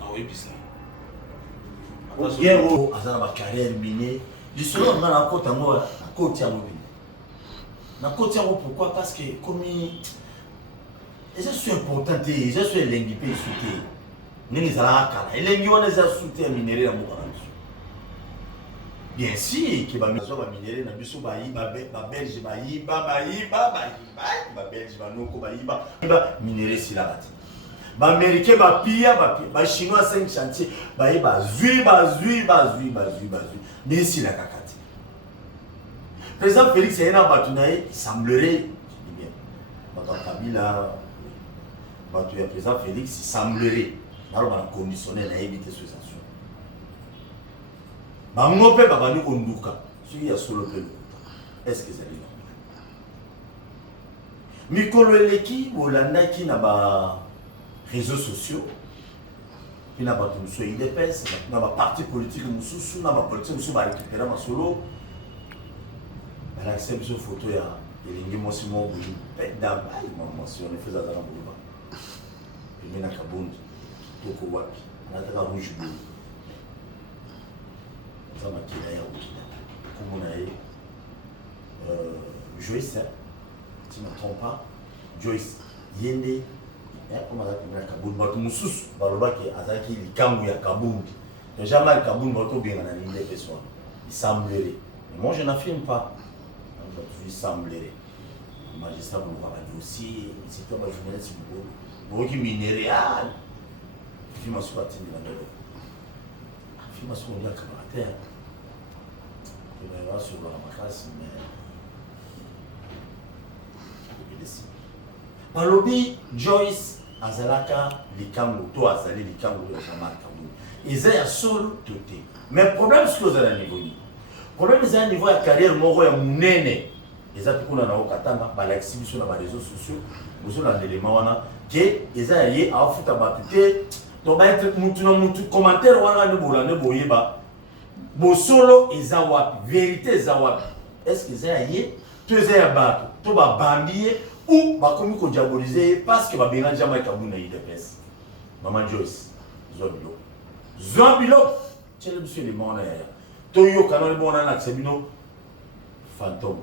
Ah oui, puis ça. Guerre, à ma carrière minée, du seul on a la côte à moi, la côte à moi. La côte à moi, pourquoi? Parce que comme je suis important, je suis l'ingipé soutien. Nous sommes à la cala. Et l'ingipé, on est à soutien minéré à mon bien si, qui va minéré, na biso bayi, ba belge bayi, ba belge ba noko bayi, ba minéré si la bati. Ba américain ba pia, ba chinois 5 chantiers, bayi ba zui. Mais si la kakati. Président Félix Ayena Batounaï, il semblerait, je dis bien, Batou Kabila, Batou ya président Félix, il semblerait, alors on a conditionné à éviter ce sanction. Bango pe babani konduka soki ya solo pe est-ce que ça dit mikolo eleki bolandaki na ba réseaux sociaux puis na bato mosusu idps na ba parti politique mosusu na ba politique mosusu barécupéra masolo balakisa biso photo ya elingi mwasi moko boyi pe dabai mwasi on efeza azala boloba pembe na kabondi kitoko wapi anataka rouge boye ça m'a dit là comme on a eu Joyce, si je ne me trompe pas, Joyce, Yende, comme on a dit Kaboul, Batou Moussous, Baloba qui a dit Likamou ya Kaboul. Jamais Kaboul Batou bien dans l'île des personnes. Il semblerait. Mais moi je n'affirme pas. Il semblerait. Le magistrat vous va dire aussi, c'est toi, je me laisse une boule. Qui minéral. Je m'en suis battu dans le dos. Je m'en suis dit à caractère. Il va sur la macasse, mais. Balobi Joyce Azalaka Likambo, toi Azali Likambo de Jamal Kaboul. Ils ont solo tout. Mais le problème, c'est que vous avez un niveau. Le problème, c'est un niveau de carrière, moi, je suis néné. Ils ont tout le monde à l'exhibition sur les réseaux sociaux. Vous avez un élément que ils ont eu à foutre à battre. Donc, un commentaire, on a un boyeba. Bo solo ils ont vérité, ils ont est-ce qu'ils ont eu tous les abattus, tous les bandits ou bakomi ko diaboliser parce que ba benga jamais Kaboul na IDPS. Maman Joyce, Zobilo, c'est le monsieur de mon air. Toyo Canon bon en Axebino, fantôme.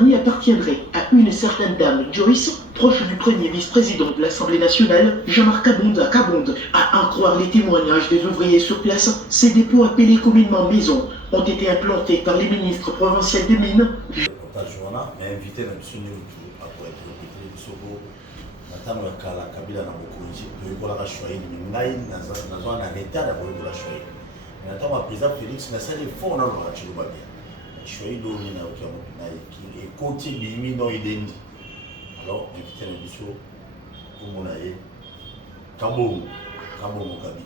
Il appartiendrait à une certaine dame Joyce, proche du premier vice-président de l'Assemblée nationale, Jean-Marc Kabonde à Kabonde. À en croire les témoignages des ouvriers sur place, ces dépôts appelés communément maisons ont été implantés par les ministres provinciaux des Mines. Mais invité à monsieur Néoutou pour être répété de Sobo, Nathan Wakala, Kabila Nabokonji, de Gola Choye, de Ngaï, Nazan Arrêta d'avoir de la Choye. Nathan wa président Félix, n'a pas de fonds dans le Rachilobabia. Choye d'Olina au Kamonaï, qui est côté Bimi dans Idendi. Alors, invité à monsieur, comme on a eu, Kabon, Kabi,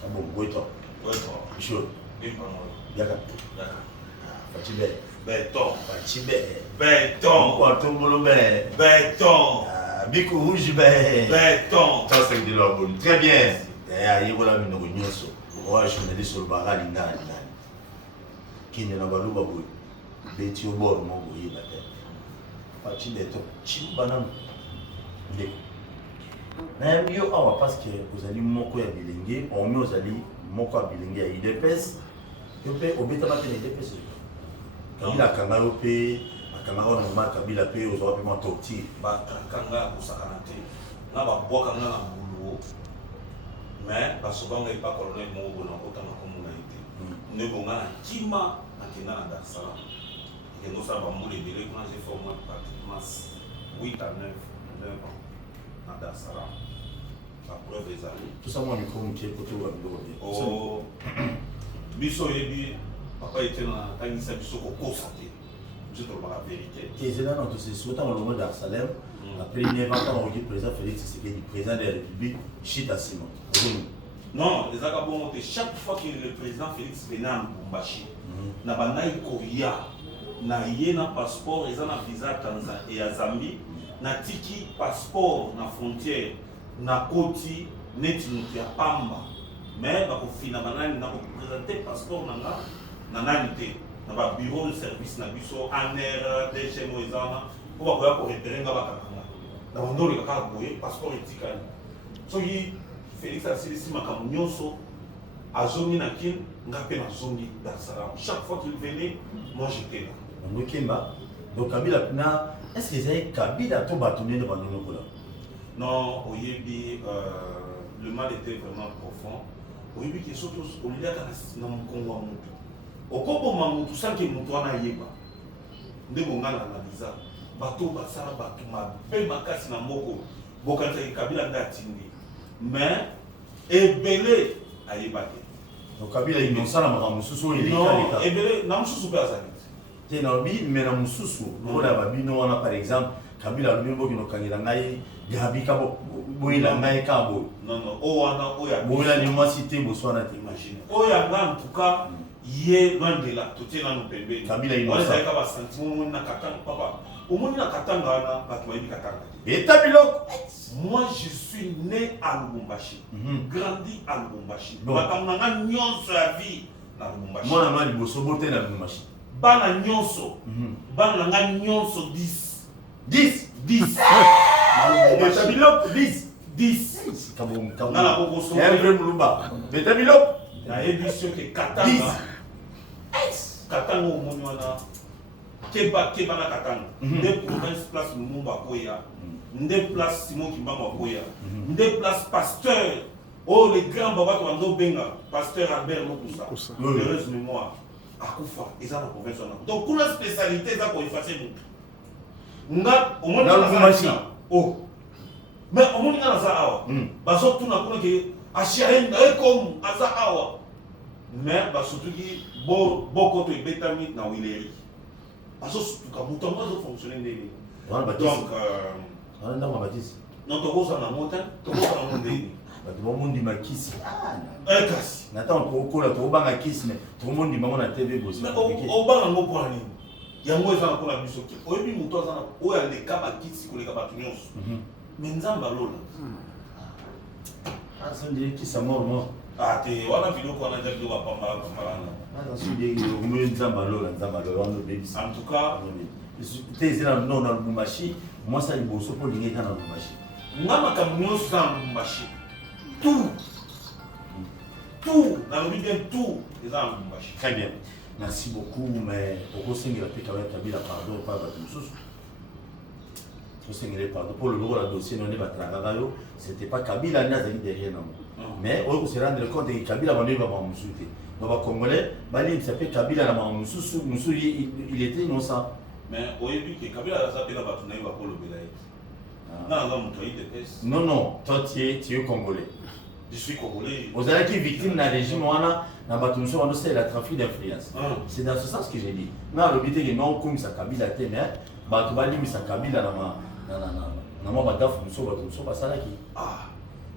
Kabon, Goïto, Michaud, Yaka, Fatibé. Béton. Béton. Béton. Bico rouge, béton. Ça, c'est de l'or. Très bien. Il y a une réunion. Je suis sur le barrage. Qui n'est pas le babou. Béti au bord, mon boy. Parti béton. Chibou banane. Mais mieux, parce que vous allez moko ya bilingue, on met aux alliés moko ya bilingue à IDPS. Et puis, au béton, on IDPS. Kabila kanga yope, akanga wana mama Kabila pe ozo pe matoti. Ba kanga kusakana te. Na ba boka kanga na bulu. Mais ba sobango e pa colonel mo bona kota na komuna ite. Ne bonga na kima akina na Dar es Salaam. Et nous ça ba moule délai quand j'ai fait au moins pratiquement 8 à 9 ans na Dar es Salaam. La preuve des années. Tout ça moi micro qui est côté wa bilo. Oh. Biso yebi papa était dans la canisse à Bissoko constaté. Je te la vérité. Et c'est là notre c'est autant au moment Dar es Salaam. Après 9 ans on dit président Félix Tshisekedi président de la République Chita Simon. Non, les Agabons chaque fois que le président Félix venait à Lubumbashi, na banai Korea, na yena passeport, ils ont un visa Tanzanie et à Zambie, na tiki passeport na frontière, na koti net nous à Pamba. Mais ba ko fina banani na ko présenter passeport nanga na nanité na ba bureau de service na biso ANR DG Moizana pour ba ko repérer nga ba kanga na ndolo ka boye passeport etikali so yi Félix asilisi makambo nyonso azongi na kin nga pe nazongi Dar es Salaam. Chaque fois qu'il venait, moi j'étais là. Bango Kemba. Donc Kabila na est-ce que c'est Kabila to batoné de bandono kola? Non, oyebi le mal était vraiment profond. Oyebi que surtout au lieu na mkongo wa mutu. Okobo mamutu sanke mutu wana yeba. Ndeko ngana analiza. Bato basala bato mabe makasi na moko. Bokata Kabila ndatindi. Mais ebele ayebate. Donc Kabila innocent na makambo susu il est non calé. ebele na mususu pe azali. Te na bi mais na mususu lokola babino wana par exemple Kabila lumbo kino kangela ngai gabi ka boila ngai ka bo. Non non o wana o ya Boila ni moi cité Botswana te. imagine. O ya nga en tout cas ye loin de là tout est là no pembe. Kabila innocent. Wala ka ba sentiment na katanga papa. Omoni na katanga wana bato bayebi katanga. Eta biloko. Moi, je suis né à Lubumbashi, grandi à Lubumbashi. Bon. Bakamanga nyonso ya vie na Lubumbashi. Moi na liboso bote na Lubumbashi. Bana nyonso. Bana nga nyonso 10. 10. 10. Eta biloko 10. 10. Kabum kabum. Na la boko so. Un vrai mulumba. Eta biloko. Na édition que Katanga. Katanga au moni wana. Keba na Katanga. Nde province place Lumumba koya. Nde place Simon Kimbamba koya. Nde place pasteur. Oh les grands babato wando benga. Pasteur Albert Mokusa. Heureuse mémoire. Akufa, ils ont la province. Donc pour la spécialité ça pour effacer nous. Nga au monde na oh. Mais au monde na za awa. Baso tuna kuna ke ashiaenda comme aza awa. Mais baso tuki boko to betami na wileri. Baso tuka mutonga zo fonctionner ndeni. Donc on a baptiste. Non to kosa na mota, to kosa na ndeni. Bato bomundi makisi. Kasi. Nata on kokola to banga kisi mais to mundi bango na TV bosi. Mais o banga ngo kwa nini? Yango eza na biso ki. Oyebi muto aza na oya ndeka bakisi koleka bato nyonso. Mais nzamba lola. Ah ça dit qui ça mort. Ah te wana video kwa na jabi wa pamba na. Ah ça dit ngombe nzamba lola wana baby. En tout cas, t'es là non dans Lubumbashi, moi ça liboso pour linga dans Lubumbashi. Ngama kamnyo sa Lubumbashi. Tout dans le bien tout est dans Lubumbashi. Très bien. Merci beaucoup mais au conseil la peka ya Kabila pardon pas bato mususu. Pardon pour le gros dossier non pas travailler, c'était pas Kabila nazali derrière nous. Mais on se rendre compte que Kabila va ne pas mususu. Donc les Congolais, bali s'appelle Kabila na mususu, mususu il était innocent. Mais oyebi que Kabila a sapé la bato na yo pour le belaï. Non, toi tu es Congolais. Je suis Congolais. Vous avez été victime d'un régime c'est la trafic d'influence. C'est dans ce sens que j'ai dit. Non, le but est que non, comme ça Kabila te mais bato bali mi sa Kabila na ma badafu muso basalaki. Ah,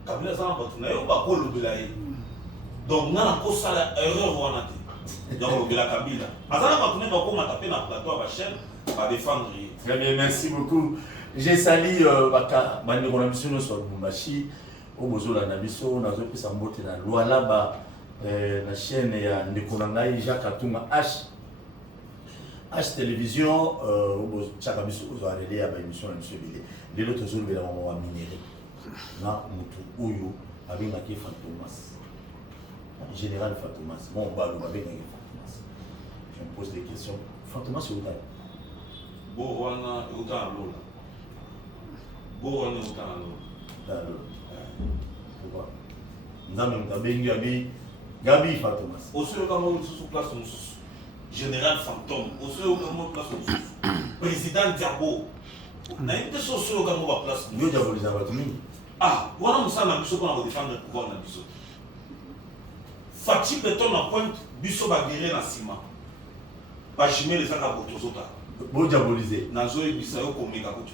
Kabila ça bato na yo ba ko le belaï. Donc na ko sala erreur wana te. Donc le Kabila. Azana bato na ba ko mataper na plateau ba chaîne ba défendre. Très bien, merci beaucoup. J'ai sali baka bandeko na biso no so Lubumbashi au bozola na biso nazo pesa mbote na Luala ba la chaîne ya ndeko na ngai Jacques Atunga H télévision au bozo chaka biso zo arele ya ba émission na biso bile lelo tozolo bela mama wa minéré na mutu oyo abenga ke Fantomas général Fantomas bon ba lo abenga ke Fantomas je me pose des questions Fantomas c'est où ta Bo wana uta lola. Bo wana uta lola. Pourquoi? Nous avons Gabi Fantomas. Au seul cas, nous sommes place général fantôme. Au seul cas, nous place président Diabo. N'a été sur le cas, nous place. Nous avons les abattus. Ah, voilà, nous sommes pour défendre le pouvoir de Bissot. Fatih Beton à pointe, Bissot va guérir la ciment. Pas jamais les accords pour tous autres. Bon diabolisé. Nazoé Bissau comme méga côté.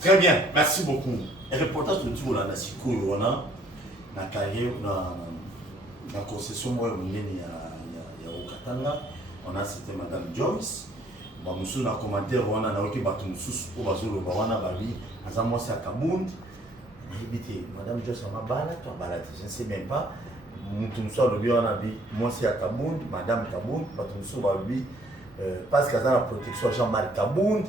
Très bien, merci beaucoup. Un reportage de tout là, na siko yona na carrière na concession moi mungeni ya Okatanga. On a cité Madame Joyce. Ba musu na commentaire wana na oki batu mususu ko bazolo ba wana babi azamo sa Kabund. Habité Madame Joyce on mabala to balate. Je ne sais même pas. Mutu musu lobi wana bi moi c'est à Kabund, Madame Kabund, batu musu ba bi parce que ça la protection Jean-Marc Kabund.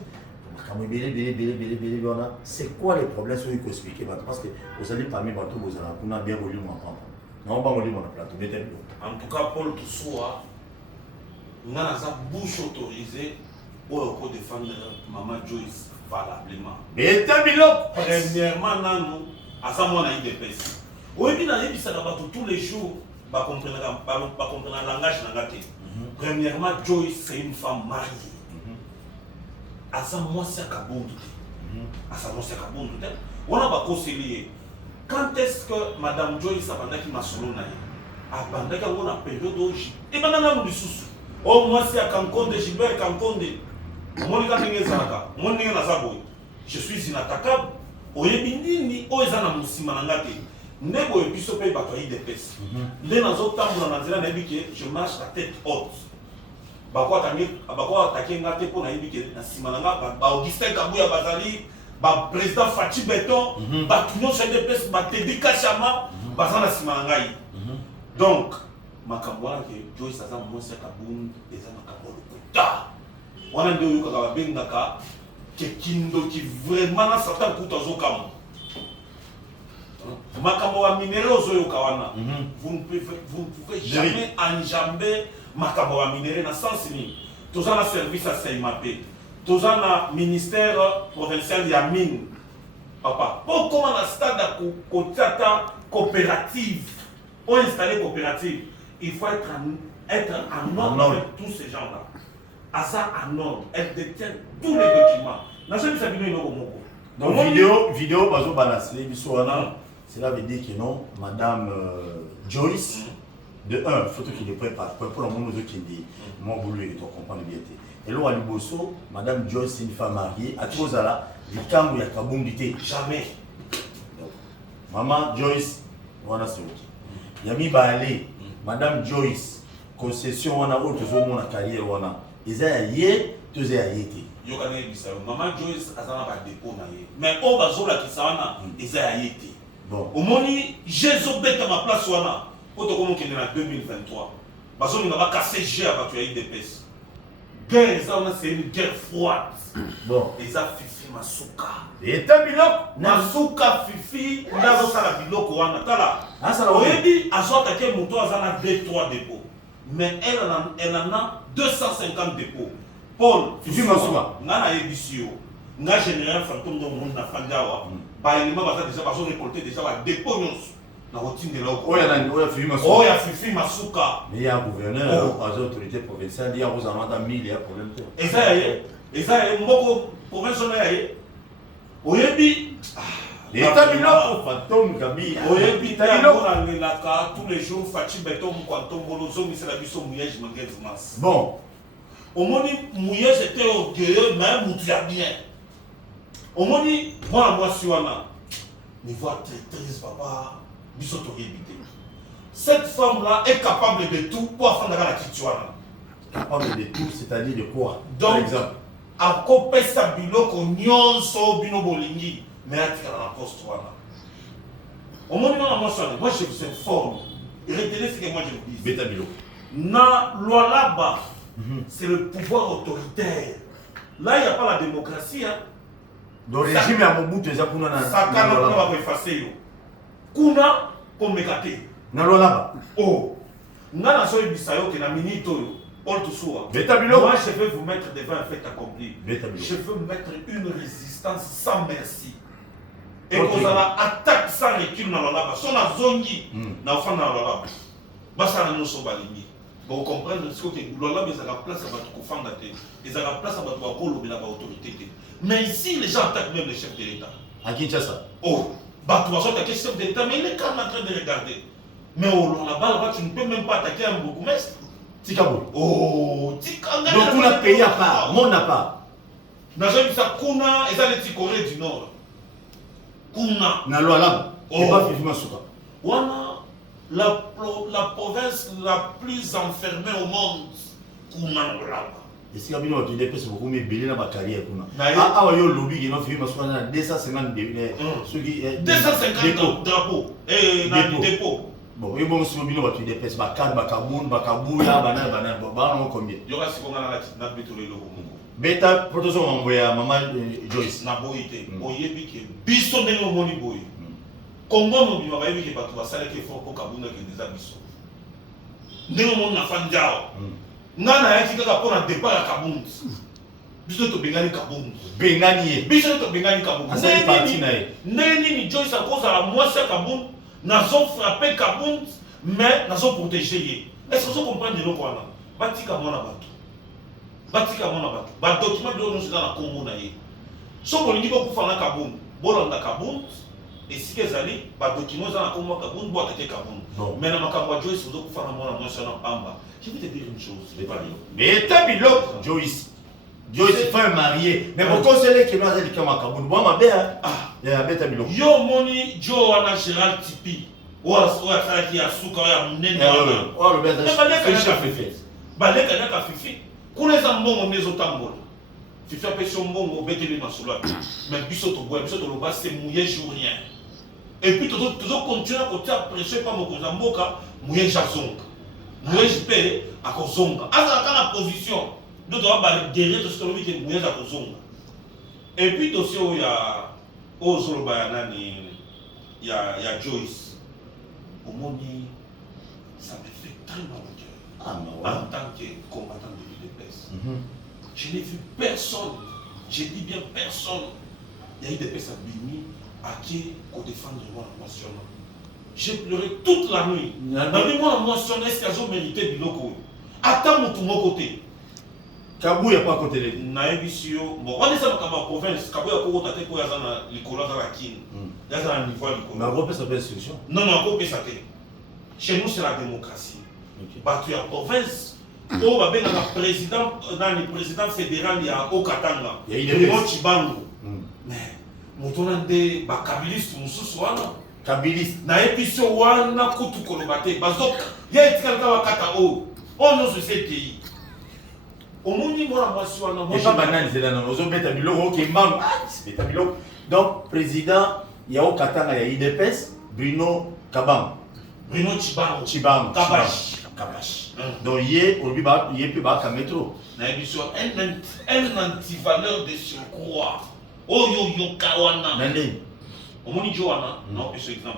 C'est quoi les problèmes sur les expliquer? Parce que vous allez parmi vous vous allez bien volume en temps. Non, pas volume en plateau. En tout cas, Paul Toussoua, nous avons une bouche autorisée pour défendre Maman Joyce valablement. Mais premièrement, nous, à ça, on a eu des personnes. Oui, bien, tous les jours, on comprend le langage. Premièrement, Joyce, c'est une femme mariée. À ça, moi, c'est Kaboundou. À ça, moi, c'est Kaboundou. On a conseillé. Quand est-ce que Madame Joyce a bandé qui m'a solo naïe? A bandé qui a une période d'aujourd'hui. Et maintenant, nous sommes oh, moi, c'est à Kankonde, Gilbert Kankonde. Je suis inattaquable. Oyebindini, Oyezana Moussimanangate. Nebo et puis ce pays bataille des pestes. Les nazo tambour na nzela na biki, je marche la tête haute. Bakwa attaquer ngate pour na biki na simananga ba Augustin Kabuya bazali ba président Fachi Beton ba tunyo chef de pestes ba Teddy Kachama bazana simananga yi. Donc makambo wana ke Joyce aza mwasi Kabound eza makambo lokuta. Wana ndio yuka ka bengaka kekindo qui vraiment na satan kuta zo kamo. Makambo wa minéraux ozoyo kawana. Vous ne pouvez jamais enjamber makambo wa minéraux na sens ni. Toza na service à CIMAP. Toza na ministère provincial ya mine. Papa, pour comment la stade à kotata coopérative. Pour installer coopérative, il faut être en ordre avec tous ces gens-là. À ça en ordre, elle détient tous les documents. Donc vidéo bazo balancer bisoana. Cela veut dire que non, Madame Joyce, de un, il faut qu'il est prépare. Pour le moment, qui dit, moi, vous lui comprendre bien. Et là, à Liboso, Madame Joyce, c'est une femme mariée. À tous là, il y a Kaboum d'ité. Jamais. Maman Joyce, voilà ce qui. Yami Baale, Madame Joyce, concession, on a autre chose, on a carrière, on a. Ils ont yé, tous ont yété. Maman Joyce, elle a un dépôt. Mais au bazola qui s'en a, ils ont yété. Bon. Au moni, Jésus bête à ma place wana. Pour te comment qu'il est en 2023. Parce qu'on va casser G à battre des pèses. Guerre, c'est une guerre froide. Bon. Et ça fifi masuka. Et t'as bilok. Masuka fifi, nazo sala biloko wana tala. Ah ça on dit à soit attaquer mon toit azana 2-3 dépôts. Mais elle en a 250 dépôts. Paul, fifi masuka. Ngana ebisio. Nga général fantôme do monde na fandawa. Ba élément ba déjà ba récolter déjà ba dépôt nyonso. Na routine de là. Oh, il y a Fifi Masuka. Mais il y a un gouverneur, aux autorités provinciales, il y a aux alentours de 1000, il y a un problème. Et ça y est, beaucoup provincial. Oyebi. L'État bilan fantôme Gabi. Oyebi tous les jours Fachi Beton Kwanton Bolozo mais c'est la biso mouillage manguez. Bon. Au moins mouillage était au guerre mais moutia bien. Au moins moi Siwana. Niveau traîtrise papa. Cette femme-là est capable de tout pour faire la Kitouana. Capable de tout, c'est-à-dire de quoi? Donc, par exemple, à couper sa biloko, nyon so bino bolingi, mais à tirer la poste. Au moment où moi je vous informe, et retenez ce que moi je vous dis. Beta bilo. Na loi là-bas, c'est le pouvoir autoritaire. Là, il n'y a pas la démocratie. Hein. Donc, le régime à Mobutu, ça qu'on a. Ça va effacer. Kuna komekate na lola oh ngana so ibisayo ke na minito yo Paul Toussoua Betabilo moi je vais vous mettre devant un fait accompli Betabilo. Je veux mettre une résistance sans merci et qu'on a attaque sans recul na lola son na zongi na ofana na lola basa na noso balingi bon comprendre ce que lola mais ça la place à battre kofanda te et ça la place à battre ko lobela ba autorité mais ici les gens attaquent même les chefs de l'État à Kinshasa oh bah, tu vas attaquer le chef d'État, mais il est quand même en train de regarder. Mais là-bas, tu ne peux même pas attaquer un bourgmestre. Tikabo. Oh, Tikanga. Donc, on a payé à part, mon n'a pas. N'a jamais vu ça, Kuna, et ça, les Corée du Nord. Kuna. N'a l'ouala. Oh, pas Fifi Masuka. Wana, la province la plus enfermée au monde. Kuna, là-bas. Et si vous avez des personnes qui ont été dans ma carrière, ah, oui, le lobby qui n'a fait 250 250 drapeaux et dépôts. Bon, et bon, si vous avez des personnes, Bakaboun, Bakabouya, Banana, combien? Il y aura ce qu'on a la petite nappe de tous les logos. Beta protozo mamboya maman Joyce. Na boyité. Oyebi ke biso ndenge omoni boye. Congo mobima bayebi ke bato basalaki effort pour Kabunda ke déjà biso. Ndenge omoni na fanjao. Nga na yaki kaka mpona départ ya Kabunda. Biso tobengani Kabunda. Bengani ye. Biso tobengani Kabunda. Asali parti na ye. Ndenge nini Joyce akozala mwasi ya Kabunda nazo frapper Kabunda mais nazo protéger ye. Est-ce que vous comprenez le quoi? Batika mona bato. Batika mona bato. Ba document de nous dans la Congo na ye. So ko lingi ko fana Kabunda. Bolanda Kabunda. Et si que zali ba document dans la Congo Kabunda bo attaquer Kabunda. Mais na makambo Joyce vous ko fana mona moi na pamba. Je vais te dire une chose, les parents. Mais tabilo Joyce. Joyce fait marié. Mais mon conseiller qui m'a dit que ma Kabunda. Moi ma belle. Ah, il y a bête tabilo. Yo moni Jo ana Gérald Tipi. Oya saraki ya suka ya munene wana. Oh le bête. Baleka nyaka fifi. Kuna eza mbongo nezo tambola. Fifi apesi mbongo beteli na solo. Mais biso to boya biso to loba c'est mouillé jour rien. Et puis toujours continuer à côté pression pas mokonzi mboka mouillé jazonga. Mouillé jipé akozonga. Asa kana position. Nous doit ba derrière to solo ki mouillé akozonga. Et puis dossier ya ozoloba ya nani ya Joyce. Au monde, ça me fait très mal au cœur. Ah, en tant que combattant de l'UDPS. Je n'ai vu personne, je dis bien personne. Il y a eu des personnes bénies à qui qu'on défendre moi la motion. J'ai pleuré toute la nuit. Dans moi la motion, est-ce qu'ils ont mérité du loco? Attends mon côté. Kabou, il n'y a pas côté de Naïbisio, bon, on est ça dans ma province. Kabou, il y a beaucoup d'attaques pour les colons dans la Kin. Il y a un niveau de mais on peut s'appeler solution. Non, on peut ça. Chez nous, c'est la démocratie. Battu en province, on va bien dans le président fédéral, il y a Okatanga. Il y a une Chibango. Mais, nous avons des kabilistes, nous sommes kabilistes. Na épisode wana kutu kolobate bazok ya etikala wakata o on nous sait pays omoni mona mwasi wana moi pas banal c'est là non ozo beta biloko ki mbang c'est beta biloko donc président Yao Katanga ya IDPS Bruno Kabang Bruno Chibang Kabash donc yé obi ba yé pe ba ka métro na épisode un anti-valeur de surcroît oyo yo kawana nande omoni Joana non ce exemple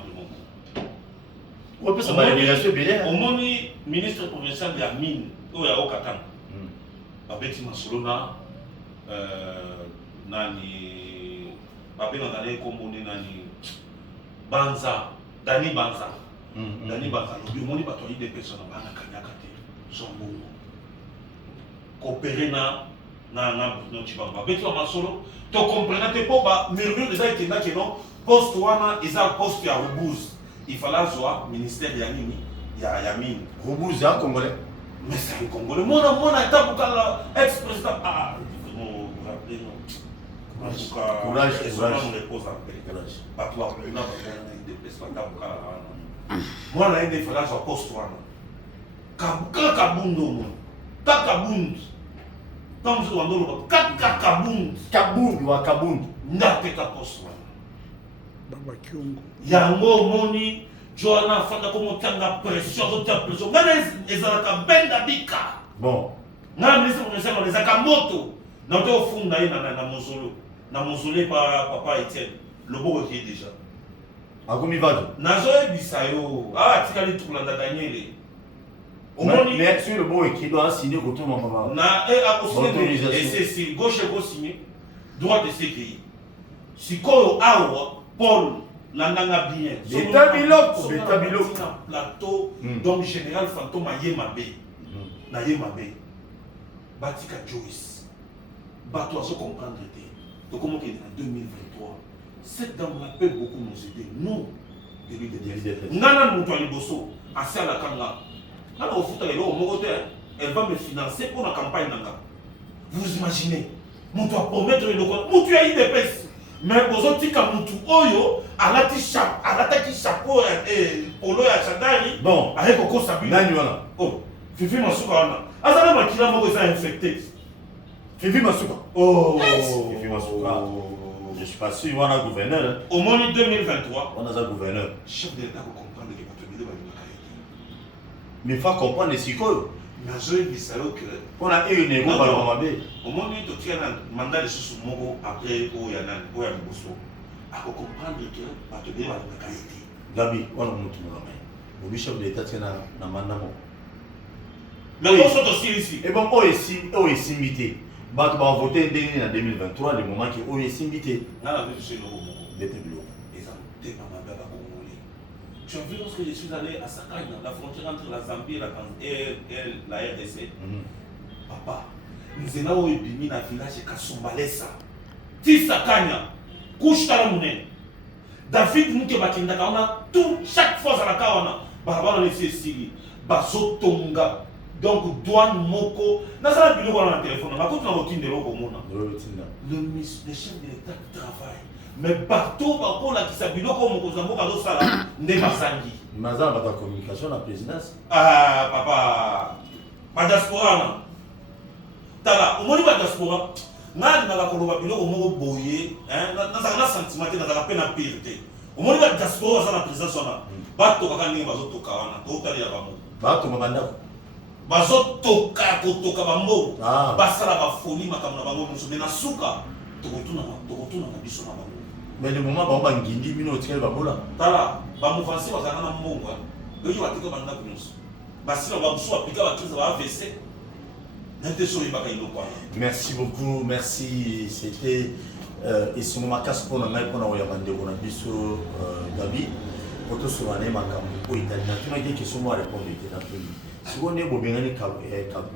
on peut se parler de relation bien omoni ministre provincial de la mine o ya Okatanga babeti masolona nani babena nani komone nani Banza Dani Banza lobi omoni bato ayi des personnes bana kanyaka te songo coopérer na Bruno Chibang babeti wa masolo to comprendre te po ba murmure déjà ekenda ke non poste wana eza poste ya Rebouze il fallait voir ministère ya nini ya mine Rebouze ya congolais mais c'est un congolais mona tabu kala ex-président ah vous rappelez non en tout cas courage nous repose en paix bato wa kuna bakona ide pesa tabu kala mona inde il fallait voir poste wana kabundo mo kabund comme je wandolo kabund wa kabund ndapeka poste wana Baba Kyungu. yango moni Joana fanda comme tanga pression ngana ezalaka benda bika bon ngana ministre provincial les akamoto na to funda ina na mosolo pa papa Etienne lobo qui est déjà akomi vado nazo ebisa yo tikali tukulanda Daniel omoni mais sur le bon qui doit signer retour maman na a signé et c'est gauche signé droit de CPI sikoyo awa Paul Landanga bien. L'état biloko. Plateau, donc général fantôme à Yemabe. Na Yemabe. Batika Joyce. Bato à se comprendre. Donc comment qu'il est en 2023. Cette dame-là peut beaucoup nous aider. Nous, de l'UDPS. Nana Moutoua Liboso, assez à la Kanga. Nana au foot, elle va me financer pour la campagne Nanga. Vous imaginez, Moutoua promettre le compte. Moutoua IDPS. Mais aujourd'hui, quand Moutou Oyo, alati chapeau polo ya Chadari, bon, avec Coco Sabine. Oh, Fifi Masuka wana. Azala makila moko est infecté. Fifi Masuka. Oh, Fifi Masuka. Je suis pas sûr, on a gouverneur. Au moment 2023, on a un gouverneur. Chef de l'État pour comprendre que votre milieu va nous. Mais il faut comprendre les psychos. nazoyebisa yo ke mpona eyo nego baloba mabe omoni totika na mandat lisusu moko après oyo ya nani oyo ya liboso akokomprendre ke bato ebele balingaka ye te gabi wana motu molama ye obi chef de l'état tie na manda moko mais oso tosilisi ebon oyo esimbi te bato bavote ndenge na 2023 le moment ke oyo esimbi te nga na biso eloko moko bete biloko eza motema mabe ya bakongoli. Tu as vu lorsque je suis allé à Sakanya, la frontière entre la Zambie et la RDC. Papa, nous avons eu dans le village Kasumbalesa. Ti Sakanya, couche ta la monnaie. David Mouke Bakindaka, on a tout, chaque fois à la Kawana, Barbara laissé Siri, Baso Tonga, donc douane Moko. N'a pas de biloko dans le téléphone, on a tout dans le de l'eau comme le chef de l'État travaille. Mais partout, qui s'habille comme Mokozambo Kadosala, ne Mazangi. Mazan va ta communication la présidence. Ah, papa, ma diaspora. Tala, au moins ma diaspora. N'a pas koloba biloko moko boye, hein, na sentiment na la peine à pire. Au moins la diaspora ça la présidence ona. Bato kaka ni bazo toka wana, to tali ya bamo. Bato mamanda. Bazo toka ko toka bambo. Ah. Basala ba folie makamna bango muso na suka. Tokotuna na biso na bango. Mais le moment où on va guider, on va faire babola. Tala, ba movansi wa kana na mbongo. Yo yo watiko banda kunyuso. Basi ba buso apika ba kriza ba AVC. Nante so yibaka iloko. Merci beaucoup, merci. C'était Isimo Makas pour na pour na oyabande ko na biso Gabi. Poto so na makambo ko italien. Tu n'as que somo répondre na tuni. Si on est bobengani ka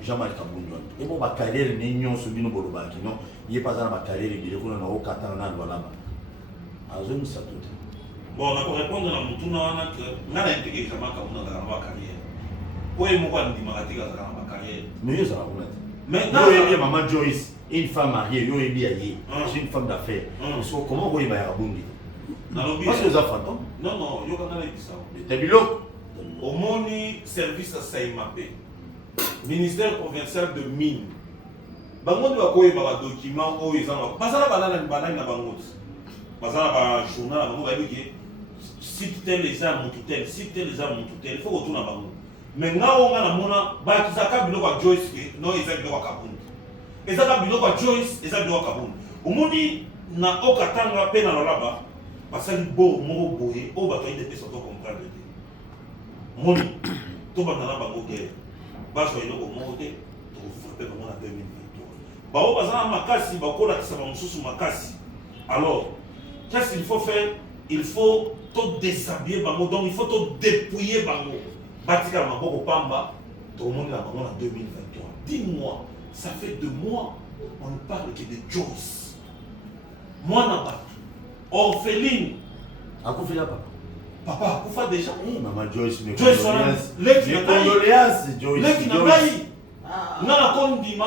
jamais kabunyo. Et bon ba carrière ni nyonso bino boloba ki non. Yé pas na ba carrière bi ko na o katana na lwalama. Bon, on a répondre à mon tour, on a intégré dans ma carrière. Pour moi, on dit dans ma carrière. Mais ça va vous mais non, maman Joyce, une femme mariée, c'est une femme d'affaires. Comment vous avez abondi? Parce que vous avez fantôme? Non, non, il y a ça. T'es bilo? Au moni service à Saïmapé, ministère provincial de mines. Bango doit koy ba document o ezanga. Pasala banana na bango. Bazala ba journal bango ba biki site tel les armes tel site tel les armes tel faut retourner bango. Mais nga onga na mona ba kizaka biloko kwa Joyce no ezaka biloko kwa Kabundu. Ezaka biloko kwa Joyce ezaka biloko kwa Kabundu. Omoni na okatanga pe na lolaba basali bo moko boye o ba to ide pesa to comprendre te. Moni to ba na bango ke ba so iloko moko te to frappe bango na 2023. Ba o bazala makasi ba kola kisa ba mususu makasi. Alors, qu'est-ce qu'il faut faire? Il faut tout déshabiller Bango, donc il faut tout dépouiller Bango. Batika Maboko Pamba, tout le monde là en 2023. Dis-moi, ça fait 2 mois, on ne parle que de Joyce. Moi, n'a pas. Orpheline. À quoi fait là, papa? Papa, vous faites déjà. Oui, maman Joyce, mes condoléances. Joyce. L'équipe n'a pas eu. N'a pas dit,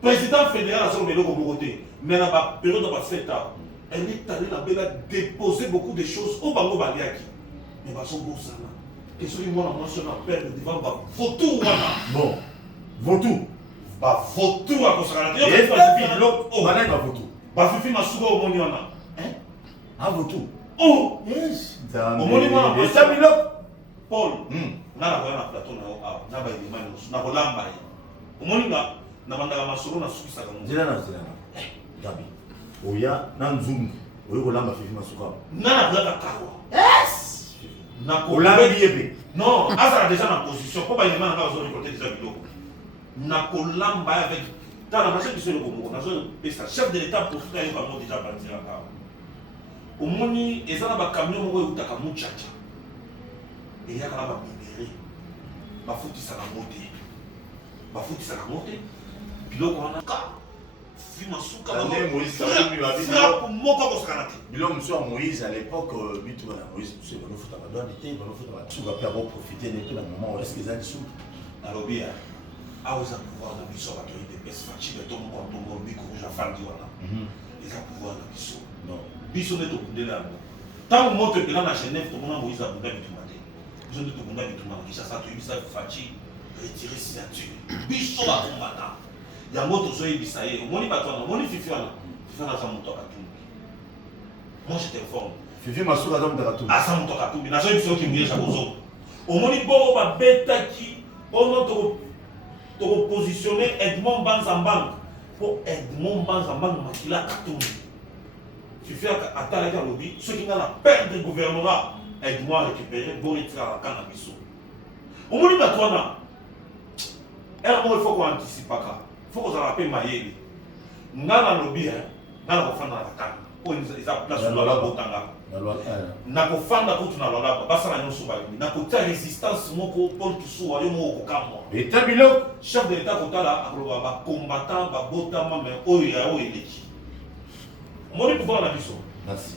président fédéral a son mélo comme côté. Mais dans la période de la fête, elle est allée là-bas déposer beaucoup de choses au Bango Baliaki. Mais bah son beau ça là. Qu'est-ce que moi la mention à perdre devant bah photo voilà. Bon, Votou. Bah photo à cause de la. Et puis l'autre, oh, bah là Votou. Bah fifi ma souga au monde yana. Hein? Ah Votou. Oh. Yes. Au monde yana. Et ça Milo. Paul. Na la na plateau na na ba ni mani na kolamba yi. Au monde na banda ma solo na sukisa ka Dila na. Gabi. Oya nanzungu oyo kolamba fifi masuka na la kawa yes na kolamba yebe non azala déjà na position ko ba yema na zo récolter déjà biloko na kolamba avec dans la marché du seul Congo na zo pesa chef de l'état pour faire ba mo déjà partir la kawa omoni ezana ba camion moko utaka muchacha et ya kala ba minéré ba futi sa na moté biloko wana ka Moïse à l'époque, Moïse, il va nous foutre à la il va nous foutre à la soupe, après avoir profité de tout le moment où est-ce qu'ils ont une soupe. Alors bien, à vous pouvoir de l'issue à des pièces fatigues, de ton compte, ton bico, j'ai fait du voilà. Ils ont pouvoir de l'issue. Non. Bisso n'est au bout de là. Tant que moi, tu es là à Genève, tout le monde Moïse a boudé du matin. Ils ont dit tout le monde a du tout matin. Ils ont dit ça fatigue, retirer signature. Bisso à combattant. Yango tozoyi bisaye omoni bato wana omoni fifi wana za moto akatumbi moi je t'informe fifi masuka za moto akatumbi asa moto akatumbi nazoyi biso okimuyesha kozoba omoni bongo babetaki ono positionner Edmond Banzambang pour Edmond Banzambang Makila Katoum. Tu fais à Talaka Lobby, ceux qui ont la perte du gouvernement, Edmond récupérer Boris Kanabiso. Au moins, il y a toi, il faut qu'on anticipe. Il faut qu'on rappelle Maïli. Nous avons lobby, nous avons fait dans la canne. Pour une place sur la Botanga. Nous avons fait dans la labo. Nous avons fait résistance pour tout ça. L'État Bilo. Chef de l'État Kotala, combattant, Botama, mais Oya, moi, je pouvoir la mission. Merci.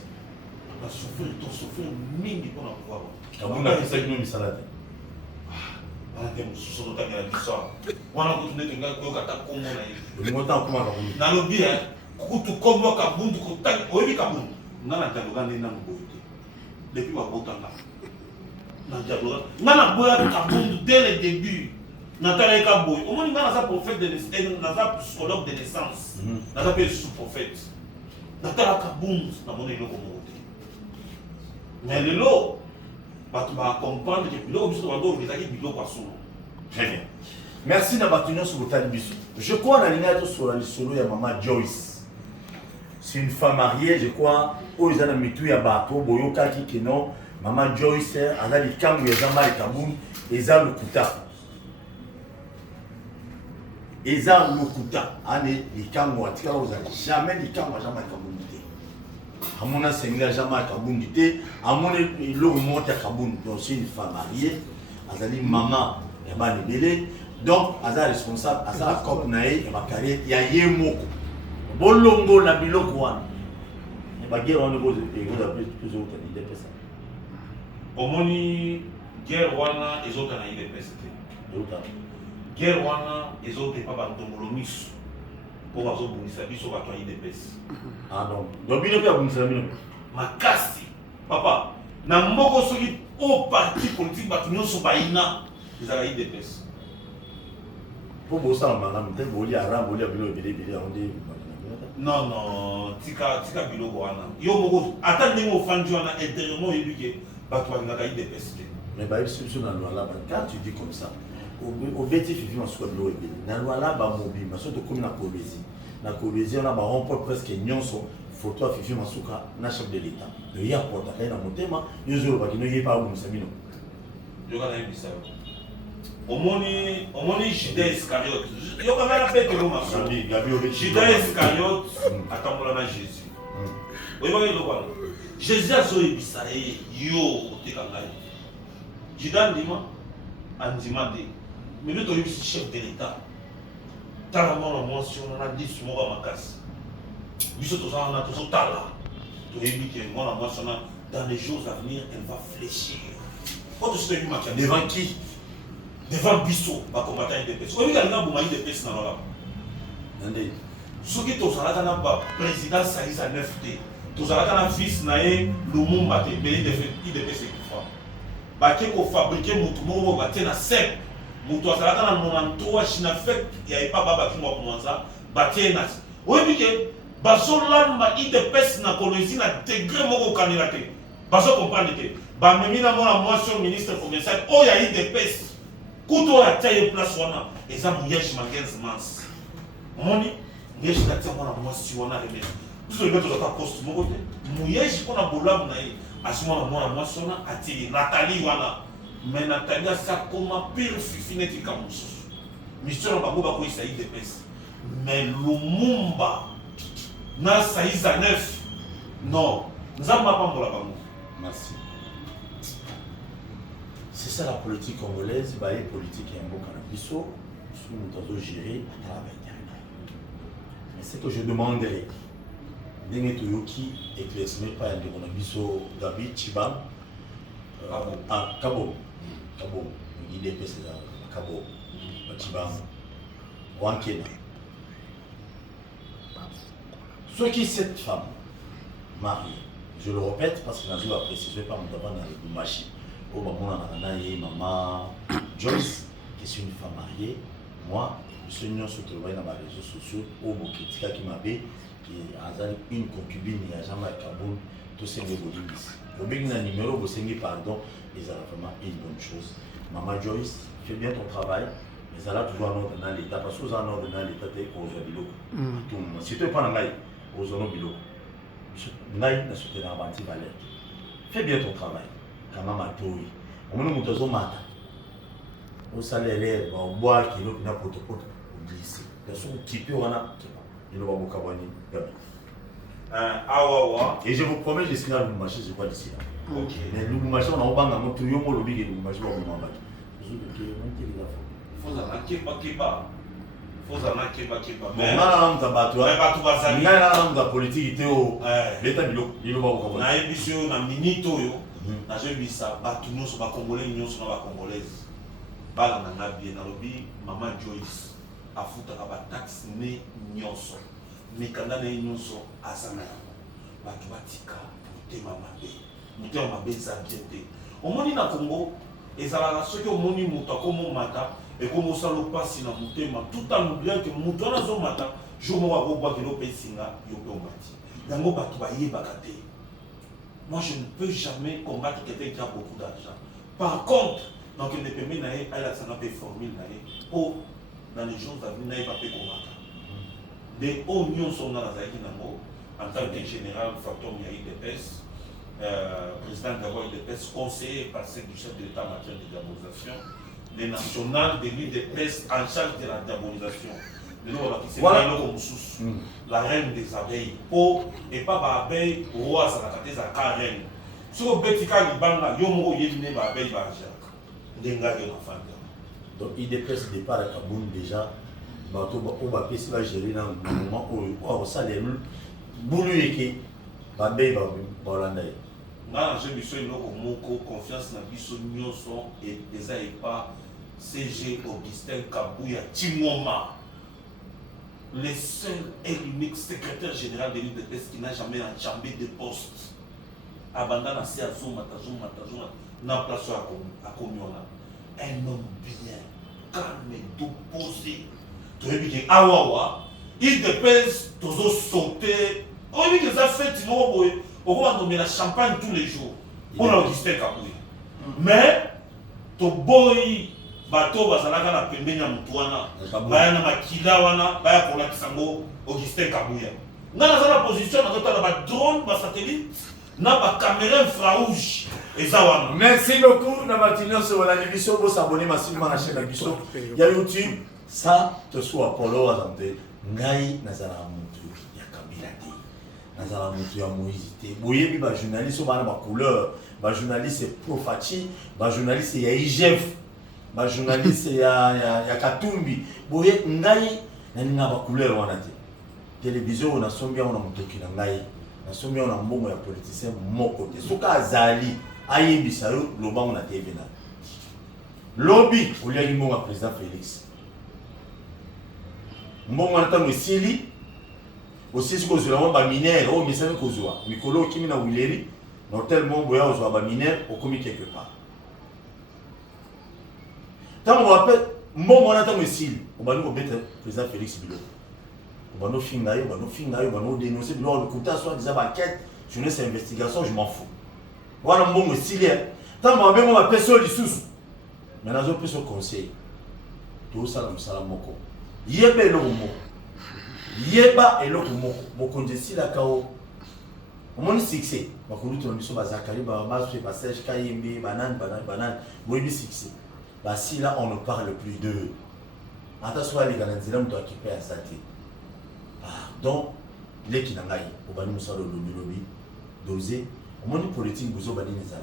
On a souffert mine pour la pouvoir. On a fait ça avec nous, Salade. On a fait ça avec nous. On a continué de faire ça avec nous. Le montant, comment on va vous Dans le bien, kutu kombo kabundu kutaki oyebi kabundu ngana dialoga ndena ngote depuis ba botanga na dialoga ngana boya kabundu dès le début na tala ka boy au moins ngana sa prophète de naissance na sa psychologue de naissance na sa sous-prophète na tala kabundu na mona iloko ngote mais lelo batu ba comprendre que biloko biso bando bizaki biloko asolo. Très bien. Merci d'avoir sur votre biso. Je crois dans l'ingénieur sur la solo ya maman Joyce. C'est une femme mariée, je crois. Aux gens mitu ya bato boyoka ki non. Maman Joyce a dit kangu ya zamba et kaboum eza lukuta. Eza lukuta. Ane likangu atika oza jamais likangu jamais kaboum te. Amona senga jamais kaboum te. Amona lo monte ya kaboum. Donc c'est une femme mariée. Azali maman ya bana belé. Donc, Aza responsable, Aza la COP nae, et ma carrière, il y a Yemoko. Bolongo na biloko wana. Et ma guerre, on est beau, et vous avez plus de temps, il est ça. Omoni, guerre wana, et autres, il est pesé. Guerre wana, et autres, et pas bandongolomis. Pour avoir besoin de s'habiller sur la toile, il est pesé. Ah non. Donc, il n'y a pas besoin de Makasi, papa, na moko soki au parti politique, batunyo so baina, ils ont des pesé. Pour bosser en madame, peut-être boli à ram, boli à bilo, bili, on dit. Non, non, tika bilo wana. Yo moko, attendez moi fanju wana intérieurement éduqué, batwa ngaka ide peste. Mais bah, c'est sur la loi là, quand tu dis comme ça, au bêtis fifi en soit bilo et bili. La loi là, bah mobile, mais surtout comme la Kolwezi. La Kolwezi, on a bah remport presque nyonso, photo à fifi masuka, na chef de l'État. Le y a porte à la motema, yo bah qui ne y est pas où nous sommes. Yo kana ibisa. Omoni Judas Iscariote. Yo quand même fait que l'homme a Judas Iscariote atambola na Jésus. Oui, oui, Jésus a sauvé Bissaé, yo, Tekangai. Judas Ndima, Andimade. Mais nous, tu es chef de l'État. Talamon la mention, on a dit sur mon macasse. Biso on a tout tala. Tu es dit que moi la mention, dans les jours à venir, elle va fléchir. Quand tu sais, devant qui? Devant Bissot, va combattre une dépêche. Oui, il y a une dépêche dans la rue. Ce qui est le président Saïs à 9T, tu as un fils naé, Lumumba, il dépêche qui font. Baké ko fabriquer mutumo baté na sep. Mutu azalaka na 93 china fait, il y a pas baba qui m'a commencé baté na. Oui, puis que bazolamba IDPS na Kolwezi na degré moko candidaté. Bazo comprendre que ba memi na mona motion ministre commercial o ya IDPS. Kuto ya taille place wana eza muyeshi magenzi mans. Moni muyeshi na tia mona mwasi wana remé. Tout le monde doit pas poste moko te. Muyeshi kona bolamu na ye asima mona mwasi wana ati Nathalie wana. Mais Nathalie ça comment pire fifineti kamusu. Mission ba boba ko isa IDPS. Mais Lumumba na Saïsa 9. Non, nzamba pa mbola bango. Merci. C'est ça la politique congolaise, bah, les politiques et un beau cannabis, nous gérer à travers l'Internet. Mais c'est que je demanderais, Denge Toyoki, éclaircissement par un cannabis David Chibam, à Kabo, il est passé à Kabo, Chibam, Wankena. Ce qui est cette femme mariée, je le répète parce que je vais préciser par mon devant dans les machines. Maman Joyce, qui est une femme mariée, moi, je suis venu sur les réseaux sociaux, au Bokitika qui m'a dit, qui a une concubine, il y a jamais Kaboul, tout ce qui est ici. Le bien un numéro, vous savez, pardon, mais c'est vraiment une bonne chose. Maman Joyce, fais bien ton travail, mais ils allaient toujours en ordre dans l'État parce que en ordre dans l'État t'es aux biloko si tu prends ngai aux biloko ngai na soutenir avanti valeur fais bien ton travail kama matoi omoni moto azomata osala erreur baoboa kilo mpina potopoto oglisse daso okipe wana iloba bokabwani awawa et je vous promets je serai à Lubumbashi je crois d'ici là ok mais Lubumbashi on a obanga moto yo mo lobi ke Lubumbashi ba komamba fozala keba mais nana muta bato bato bazali ngai nana muta politique te o leta biloko iloba bokabwani nayebi oyo na minute oyo nazoyebisa bato nyonso bakongolais nyonso na bacongolaise bala na nga bien nalobi mama Joyce afutaka bataxe ne nyonso mikanda na ye nyonso aza na yango bato batika motema mabe eza bien te omoni na Congo ezalaka soki omoni moto akomomata ekomosala opasi na motema tout en oubliant ke moto wana azomata jour moko akobwakela opesinga yo mpe omati yango bato bayebaka te. Moi, je ne peux jamais combattre quelqu'un qui a beaucoup d'argent. Par contre, donc il ne permet d'aller à la formule pour dans les jours d'avenir n'aille pas combattre. Des oignons sont dans la Zaïki Nango, en tant que général Factor Miaï Depes, président d'abord Depes, conseiller passé du chef de l'État en matière de diabolisation, les nationales de l'île Depes en charge de la diabolisation. Voilà la reine des abeilles. Oh, et pas abeille, roi, ça n'a pas été reine. Si vous avez libanga, yomo yéline ba abeille ba jacques. Denga de la femme. Donc il dépasse départ à Kaboun déjà. Bateau au bapé si va gérer dans le moment où on salaire boulu eke babeille ba Hollandais. Non, j'ai mis sur une moko confiance na biso nyonso et déjà et pas CG Augustin Kabouya Timoma. Le seul et l'unique secrétaire général de l'île de Pest qui n'a jamais enjambé de poste. Abandon à Zuma, n'a place à Comiona. Un homme bien, calme et doux, posé. Tu as vu que Awawa, il de Pest, tu as sauté. On a vu que ça fait, tu vas nommer la champagne tous les jours. On a Augustin Kabouya. Mais, ton boy. Bato bazalaka na pembeni ya mutu wana baya na makila wana baya kolakisa ngo Augustin Kabouya nga naza na position nazotala ba drone ba satellite na ba caméra infrarouge eza wana. Merci beaucoup na matinée sur la émission vous s'abonner massivement à la chaîne Agusto ya YouTube ça te soit Apollo azante ngai nazala mutu ya Kabila te nazala mutu ya Moïse te boyebi ba journaliste bana ba couleur ba journaliste Profachi ba journaliste ya IGF ba journaliste ya Katumbi boye ngai na ninga ba couleur wana te télévision on a sombi on a mutoki na ngai na sombi on a mbongo ya politicien moko te soka azali ayebisa yo lobango na TV na lobby oliaki mbongo ya président Félix mbongo na tango esili osisi kozwa ba minere o misami kozwa mikolo kimi na wileri na hotel mbongo ya ozwa ba minere okomi quelque part. Tant on rappelle, mon attend ici, on va nous mettre le président Félix Bilo. On va nous finir, on va nous dénoncer, on va nous coûter soit des enquêtes, journée c'est investigation, je m'en fous. Voilà mon mot ici. Tant on va mettre personne sous. Mais nous avons ce conseil. Tout ça, nous sommes moko. Yeba et l'homo. Yeba et l'homo. Mon conseil là, kao. On m'a succès. Ma conduite on dit sur Bazakari, Bamas, Basèche, Kayembe, banane. Oui, succès. Bah si là on ne parle plus d'eux. Attention à les Ganazila, on doit occuper à sa tête. Pardon, les Kinangaï, au Bani Moussa le lobby, dosé, au monde politique, vous avez dit ça.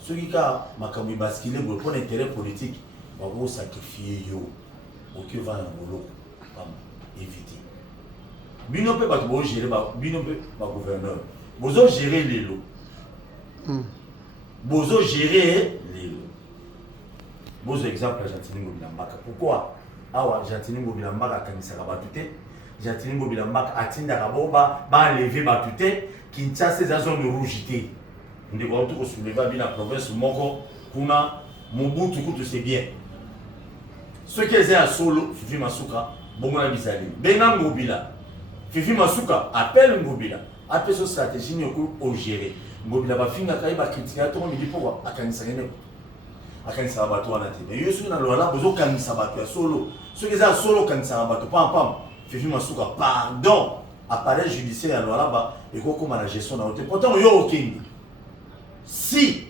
Ceux qui ont Makabi basculé pour l'intérêt politique, vous sacrifier yo, au que va un boulot, éviter. Bino peut pas gérer, Bino peut pas gouverneur. Vous avez géré les lots. Vous avez géré les lots. Bon exemple, Jantini Ngobilambaka. Pourquoi awa Jantini Ngobilambaka kanisaka batute, Jantini Ngobilambaka atinda kaboba ba lever batute, Kinshasa za zone rouge té. Ndiko on tout soulever bien la province moko kuna Mobutu kutu c'est bien. Ceux qui étaient à Solo, Fifi Masuka, Bongola Bizali. Benga Ngobila. Fifi Masuka appelle Ngobila. Appelle son stratégie au gérer. Ngobila ba finga kai ba critiquer tout le monde dit pourquoi akanisaka ne. akanisaka bato wana te mais yo soki na lwala bozokanisa bato ya solo soki eza ya solo okanisaka bato pampam Fifi Masuka pardon appareil judiciaire ya lwala ekokoma na gestion na yo te pourtant yo okende si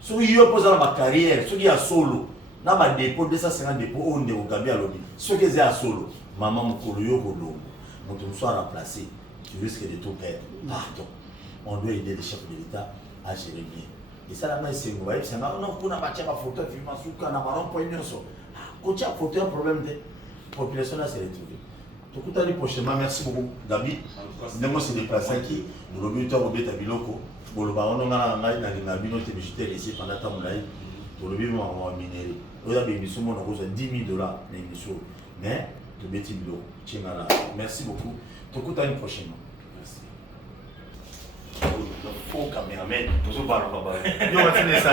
soki yo mpoza na bacarrière soki ya solo na badépôt 250 dépôt oyo ndeko gabi alobi soki eza ya solo mama mokolo yo kolongo moto mosu a remplacé tu risques de tout perdre pardon on doit aider le chef de l'État à gérer bien et ça la main c'est vous voyez c'est non pour na batia ba photo Fifi Masuka na baron point nyonso kotia photo un problème de population là c'est retrouvé tokutani prochainement merci beaucoup Gabi ndemo se déplacer qui nous lobi to robeta biloko boloba ono ngana ngai na bino te bijiter ici pendant temps mulai tolobi mo minéré oya be émission mo na koza $10,000 na émission mais to beti biloko chingala merci beaucoup tokutani prochainement merci le faux caméraman toujours parler baba yo va finir ça